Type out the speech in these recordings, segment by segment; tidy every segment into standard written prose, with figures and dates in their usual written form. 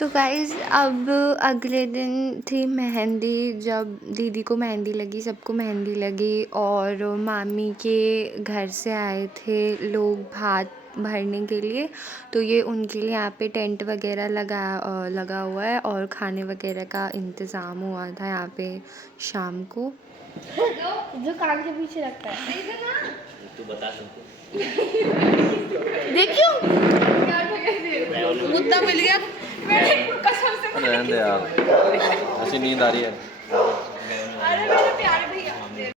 तो गाइज़ अब अगले दिन थी मेहंदी, जब दीदी को मेहंदी लगी, सबको मेहंदी लगी और मामी के घर से आए थे लोग भात भरने के लिए। तो ये उनके लिए यहाँ पे टेंट वगैरह लगा हुआ है और खाने वगैरह का इंतज़ाम हुआ था यहाँ पे शाम को। जो कान के पीछे रखता है तू बता सबको। देखियो मुद्दा मिल गया। रहने दे यार, ऐसी नींद आ रही है। अरे मेरे प्यारे भैया।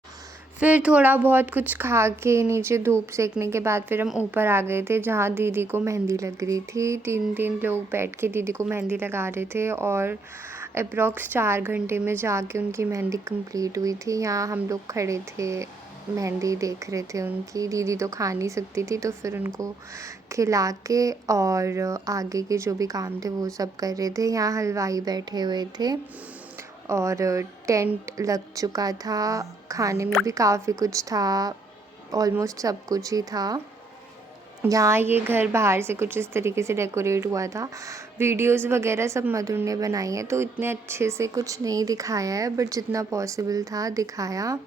फिर थोड़ा बहुत कुछ खा के नीचे धूप सेकने के बाद फिर हम ऊपर आ गए थे जहाँ दीदी को मेहंदी लग रही थी। 3 लोग बैठ के दीदी को मेहंदी लगा रहे थे और अप्रॉक्स 4 घंटे में जाके उनकी मेहंदी कंप्लीट हुई थी। यहाँ हम लोग खड़े थे, मेहंदी देख रहे थे उनकी। दीदी तो खा नहीं सकती थी तो फिर उनको खिला के और आगे के जो भी काम थे वो सब कर रहे थे। यहाँ हलवाई बैठे हुए थे और टेंट लग चुका था। खाने में भी काफ़ी कुछ था, ऑलमोस्ट सब कुछ ही था। यहाँ ये घर बाहर से कुछ इस तरीके से डेकोरेट हुआ था। वीडियोस वगैरह सब मधुर ने बनाई है तो इतने अच्छे से कुछ नहीं दिखाया है, बट जितना पॉसिबल था दिखाया।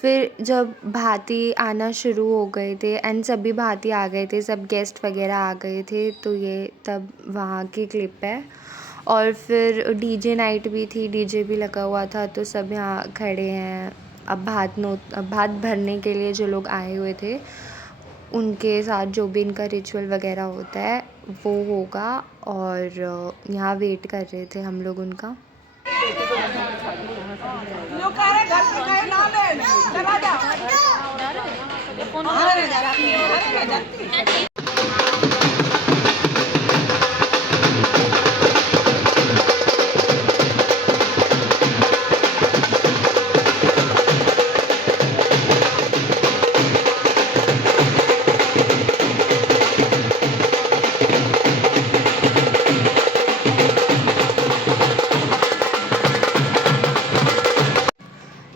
फिर जब भाती आना शुरू हो गए थे एंड सभी भाती आ गए थे, सब गेस्ट वगैरह आ गए थे, तो ये तब वहाँ की क्लिप है। और फिर डीजे नाइट भी थी, डीजे भी लगा हुआ था, तो सब यहाँ खड़े हैं। अब भात भरने के लिए जो लोग आए हुए थे उनके साथ जो भी इनका रिचुअल वगैरह होता है वो होगा और यहाँ वेट कर रहे थे हम लोग उनका।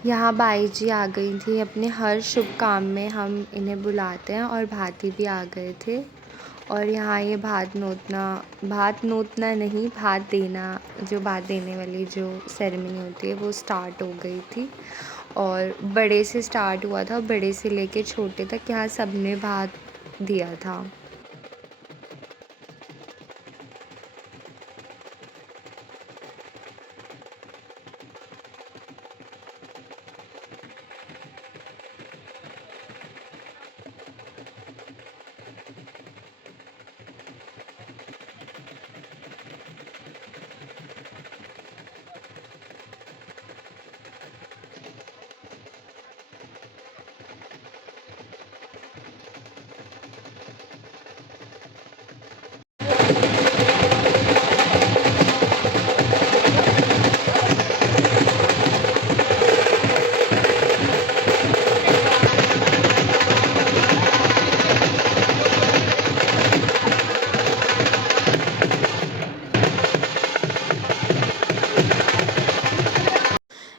यहाँ बाई जी आ गई थी। अपने हर शुभ काम में हम इन्हें बुलाते हैं और भाती भी आ गए थे। और यहाँ ये भात नोतना नहीं, भात देना, जो भात देने वाली जो सेरेमनी होती है वो स्टार्ट हो गई थी। और बड़े से स्टार्ट हुआ था, बड़े से लेके छोटे तक यहाँ सब ने भात दिया था।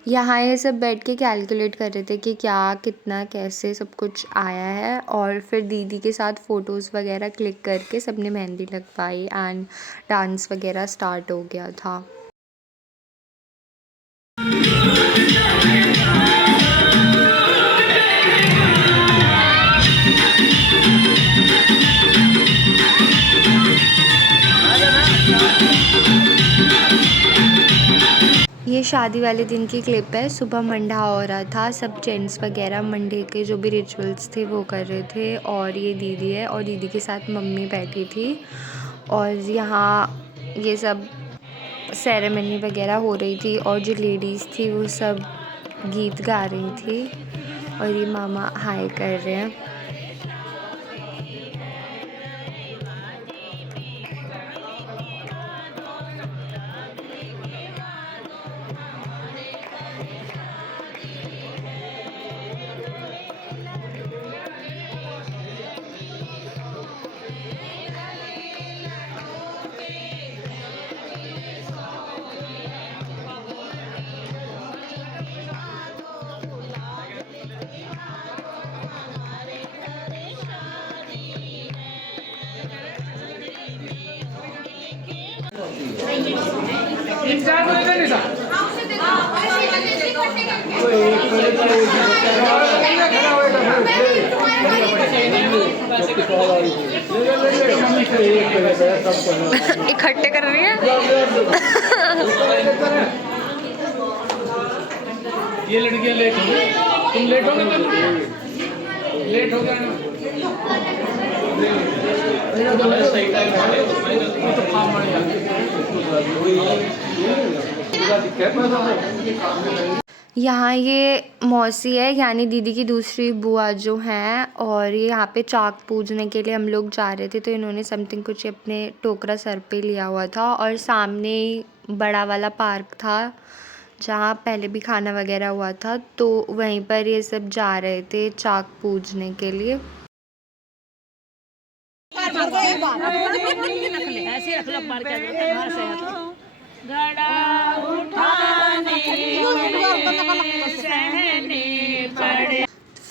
यहाँ ये सब बैठ के कैलकुलेट कर रहे थे कि क्या कितना कैसे सब कुछ आया है। और फिर दीदी के साथ फ़ोटोज़ वगैरह क्लिक करके सबने मेहंदी लगवाई एंड डांस वगैरह स्टार्ट हो गया था। ये शादी वाले दिन की क्लिप है। सुबह मंडा हो रहा था, सब जेंट्स वगैरह मंडे के जो भी रिचुअल्स थे वो कर रहे थे। और ये दीदी है और दीदी के साथ मम्मी बैठी थी और यहाँ ये सब सेरेमनी वगैरह हो रही थी और जो लेडीज़ थी वो सब गीत गा रही थी और ये मामा हाय कर रहे हैं। इकट्ठे कर रही है। ये लड़कियां लेट हो गई, तुम लेट हो गए, लेट हो गए सही टाइम तो खा यहाँ ये मौसी है यानी दीदी की दूसरी बुआ जो हैं, और ये यहाँ पे चाक पूजने के लिए हम लोग जा रहे थे, तो इन्होंने समथिंग कुछ अपने टोकरा सर पे लिया हुआ था, और सामने ही बड़ा वाला पार्क था जहाँ पहले भी खाना वगैरह हुआ था, तो वहीं पर ये सब जा रहे थे चाक पूजने के लिए।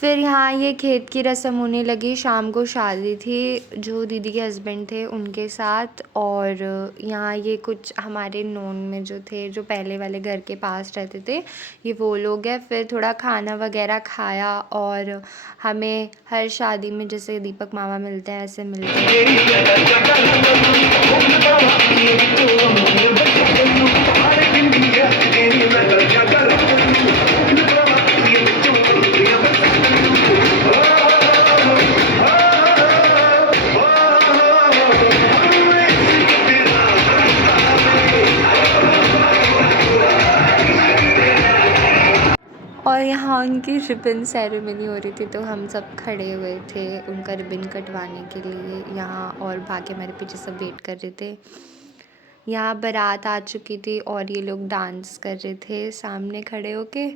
फिर यहाँ ये खेत की रस्म होने लगी। शाम को शादी थी जो दीदी के हस्बैंड थे उनके साथ, और यहाँ ये कुछ हमारे नोन में जो थे, जो पहले वाले घर के पास रहते थे, ये वो लोग हैं। फिर थोड़ा खाना वगैरह खाया, और हमें हर शादी में जैसे दीपक मामा मिलते हैं ऐसे मिलते हैं। और यहाँ उनकी रिबन सेरेमनी हो रही थी, तो हम सब खड़े हुए थे उनका रिबन कटवाने के लिए यहाँ, और बाकी हमारे पीछे सब वेट कर रहे थे। यहाँ बारात आ चुकी थी और ये लोग डांस कर रहे थे सामने खड़े होके,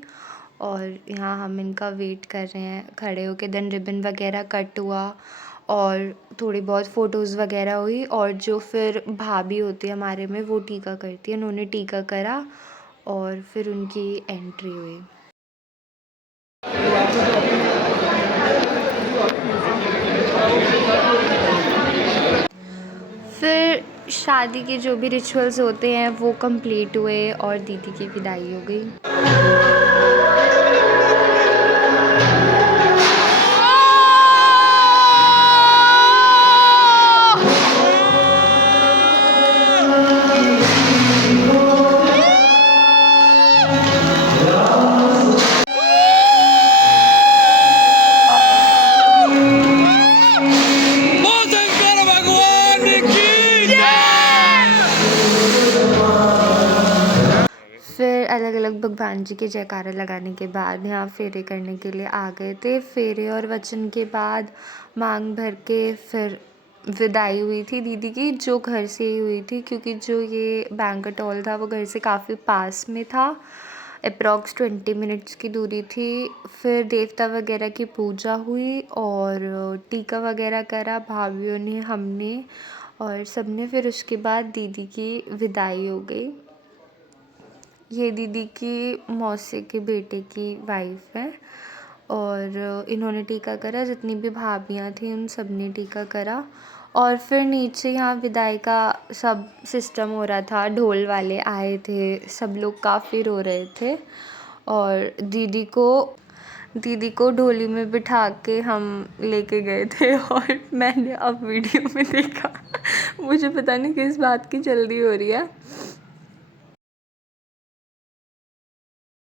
और यहाँ हम इनका वेट कर रहे हैं खड़े होके। देन रिबन वगैरह कट हुआ और थोड़ी बहुत फ़ोटोज़ वगैरह हुई, और जो फिर भाभी होती है हमारे में वो टीका करती है, उन्होंने टीका करा और फिर उनकी एंट्री हुई। फिर शादी के जो भी रिचुअल्स होते हैं वो कंप्लीट हुए और दीदी की विदाई हो गई। फिर अलग अलग भगवान जी के जयकारा लगाने के बाद यहाँ फेरे करने के लिए आ गए थे। फेरे और वचन के बाद मांग भर के फिर विदाई हुई थी दीदी की, जो घर से ही हुई थी, क्योंकि जो ये बैंक्वेट हॉल था वो घर से काफ़ी पास में था, अप्रॉक्स 20 मिनट्स की दूरी थी। फिर देवता वगैरह की पूजा हुई और टीका वगैरह करा भाभीयों ने, हमने और सबने। फिर उसके बाद दीदी की विदाई हो गई। ये दीदी की मौसी के बेटे की वाइफ है, और इन्होंने टीका करा। जितनी भी भाभियाँ थी उन सब ने टीका करा, और फिर नीचे यहाँ विदाई का सब सिस्टम हो रहा था। ढोल वाले आए थे, सब लोग काफ़ी रो रहे थे, और दीदी को ढोली में बिठा के हम लेके गए थे। और मैंने अब वीडियो में देखा मुझे पता नहीं किस बात की जल्दी हो रही है,